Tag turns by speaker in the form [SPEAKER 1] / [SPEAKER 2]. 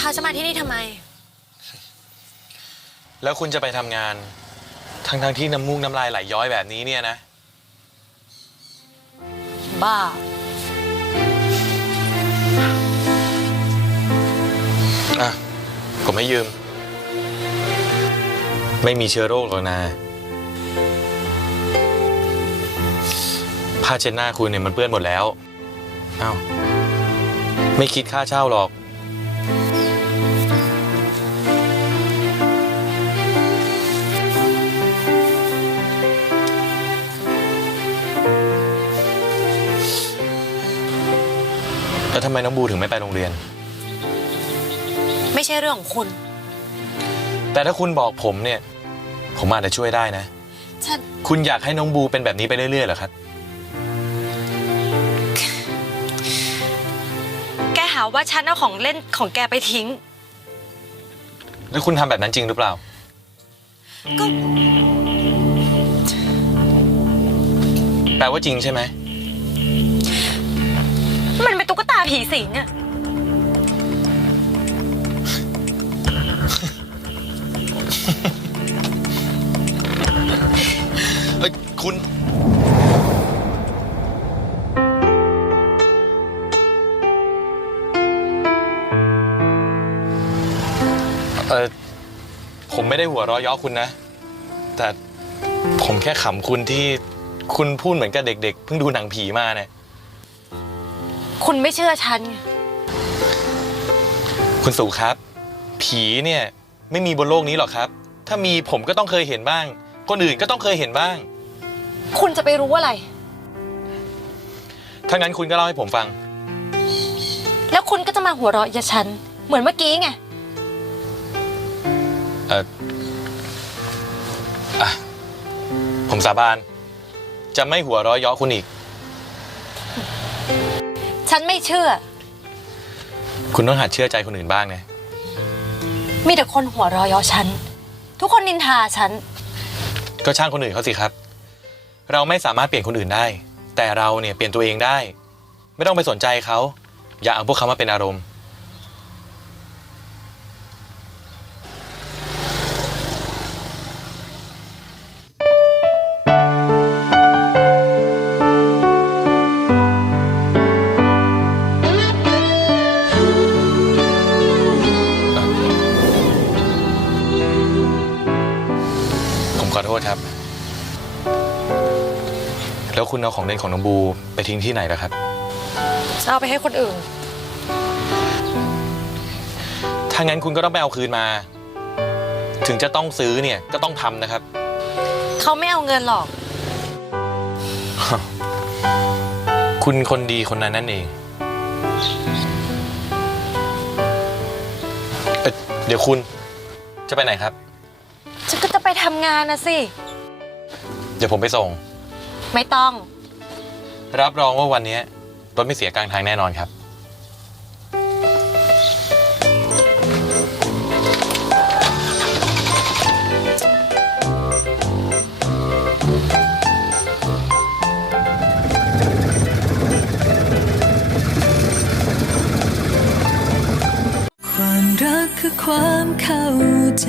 [SPEAKER 1] พาจะมาที่นี่ทำไม
[SPEAKER 2] แล้วคุณจะไปทำงาน ทั้งทั้งๆที่น้ำมูกน้ำลายไหลย้อยแบบนี้เนี่ยนะ
[SPEAKER 1] บ้า
[SPEAKER 2] อะ ผมไม่ยืม ไม่มีเชื้อโรคหรอกนะ ผ้าเช็ดหน้าคุณเนี่ยมันเปื้อนหมดแล้วเอ้าไม่คิดค่าเช่าหรอก แล้วทำไมน้องบูถึงไม่ไปโรงเรียน
[SPEAKER 1] ไม่ใช่เรื่องของคุณ
[SPEAKER 2] แต่ถ้าคุณบอกผมเนี่ย ผมอาจจะช่วยได้นะ
[SPEAKER 1] ฉัน
[SPEAKER 2] คุณอยากให้น้องบูเป็นแบบนี้ไปเรื่อยๆเหรอครับา
[SPEAKER 1] ว่าฉันเอาของเล่นของแกไปทิ้ง
[SPEAKER 2] แล้วคุณทำแบบนั้นจริงหรือเปล่า
[SPEAKER 1] ก็
[SPEAKER 2] แปลว่าจริงใช่ไหม
[SPEAKER 1] มันเป็นตุ๊กตาผีสิงอะ
[SPEAKER 2] เอ้ยคุณ เออผมไม่ได้หัวเร้อยย้อคุณนะ แต่ผมแค่ขำคุณที่คุณพูดเหมือนกับเด็ก ๆ เพิ่งดูหนังผีมาเนี่ย
[SPEAKER 1] คุณไม่เชื่อฉันไง
[SPEAKER 2] คุณสุครับ ผีเนี่ยไม่มีบนโลกนี้หรอกครับ ถ้ามีผมก็ต้องเคยเห็นบ้าง คนอื่นก็ต้องเคยเห็นบ้าง
[SPEAKER 1] คุณจะไปรู้อะไร
[SPEAKER 2] ถ้างั้นคุณก็เล่าให้ผมฟัง
[SPEAKER 1] แล้วคุณก็จะมาหัวเราะอยาฉัน เหมือนเมื่อกี้ไง
[SPEAKER 2] เอออะผมสาบาน จะไม่หัวเร้อยย้อคุณอีก
[SPEAKER 1] ฉันไม่เชื่อ
[SPEAKER 2] คุณต้องหัดเชื่อใจคนอื่นบ้างนะ
[SPEAKER 1] มีแต่คนหัวเราะเยาะฉัน ทุกคนนินทาฉัน
[SPEAKER 2] ก็ช่างคนอื่นเขาสิครับ เราไม่สามารถเปลี่ยนคนอื่นได้ แต่เราเนี่ยเปลี่ยนตัวเองได้ ไม่ต้องไปสนใจเขา อย่าเอาพวกเขามาเป็นอารมณ์ ษครับ แล้วคุณเอาของเล่นของน้องบูไปทิ้งที่ไหนล่ะครับ
[SPEAKER 1] จะเอาไปให้คนอื่น
[SPEAKER 2] ถ้างั้นคุณก็ต้องไปเอาคืนมา ถึงจะต้องซื้อเนี่ยก็ต้องทำนะครับ
[SPEAKER 1] เขาไม่เอาเงินหรอก
[SPEAKER 2] คุณคนดีคนนั้นนั่นเองเอ่อเดี๋ยวคุณจะไปไหนครับ
[SPEAKER 1] ฉันก็จะไป ทำงานนะสิ
[SPEAKER 2] เดี๋ยวผมไปส่ง
[SPEAKER 1] ไม่ต้อง
[SPEAKER 2] รับรองว่าวันนี้รถไม่เสียกลางทางแน่นอนครับ
[SPEAKER 3] ความรักคือความเข้าใจ